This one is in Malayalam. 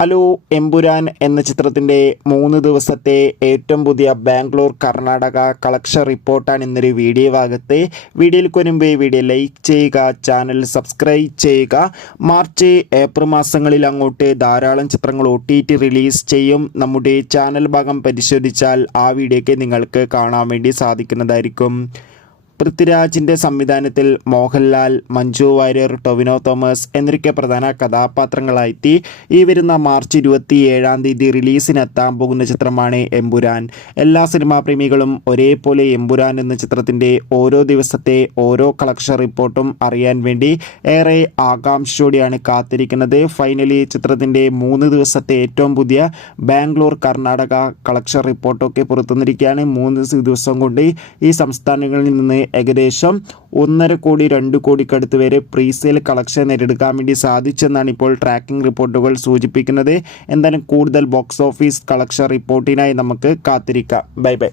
ഹലോ എമ്പുരാൻ എന്ന ചിത്രത്തിൻ്റെ 3 ദിവസത്തെ ഏറ്റവും പുതിയ ബാംഗ്ലൂർ കർണാടക കളക്ഷൻ റിപ്പോർട്ടാണ് ഇന്നൊരു വീഡിയോ ഭാഗത്ത്. വീഡിയോയിൽ മുൻപ് വീഡിയോ ലൈക്ക് ചെയ്യുക, ചാനൽ സബ്സ്ക്രൈബ് ചെയ്യുക. മാർച്ച് ഏപ്രിൽ മാസങ്ങളിൽ അങ്ങോട്ട് ധാരാളം ചിത്രങ്ങൾ OTT റിലീസ് ചെയ്യും. നമ്മുടെ ചാനൽ ഭാഗം പരിശോധിച്ചാൽ ആ വീഡിയോയ്ക്ക് നിങ്ങൾക്ക് കാണാൻ വേണ്ടി സാധിക്കുന്നതായിരിക്കും. പൃഥ്വിരാജിൻ്റെ സംവിധാനത്തിൽ മോഹൻലാൽ, മഞ്ജു വാര്യർ, ടൊവിനോ തോമസ് എന്നൊക്കെ പ്രധാന കഥാപാത്രങ്ങളായി ഈ വരുന്ന മാർച്ച് 27 റിലീസിനെത്താൻ പോകുന്ന ചിത്രമാണ് എമ്പുരാൻ. എല്ലാ സിനിമാ പ്രേമികളും ഒരേപോലെ എമ്പുരാൻ എന്ന ചിത്രത്തിൻ്റെ ഓരോ ദിവസത്തെ ഓരോ കളക്ഷൻ റിപ്പോർട്ടും അറിയാൻ വേണ്ടി ഏറെ ആകാംക്ഷയോടെയാണ് കാത്തിരിക്കുന്നത്. ഫൈനലി ചിത്രത്തിൻ്റെ 3 ദിവസത്തെ ഏറ്റവും പുതിയ ബാംഗ്ലൂർ കർണാടക കളക്ഷൻ റിപ്പോർട്ടൊക്കെ പുറത്തുവന്നിരിക്കുകയാണ്. 3 ദിവസം കൊണ്ട് ഈ സംസ്ഥാനങ്ങളിൽ നിന്ന് ഏകദേശം 1.5 കോടി 2 കോടിക്കടുത്ത് വരെ പ്രീസെയിൽ കളക്ഷൻ നേടിയെടുക്കാൻ വേണ്ടി സാധിച്ചെന്നാണ് ഇപ്പോൾ ട്രാക്കിംഗ് റിപ്പോർട്ടുകൾ സൂചിപ്പിക്കുന്നത്. എന്തായാലും കൂടുതൽ ബോക്സ് ഓഫീസ് കളക്ഷൻ റിപ്പോർട്ടിനായി നമുക്ക് കാത്തിരിക്കാം. Bye bye.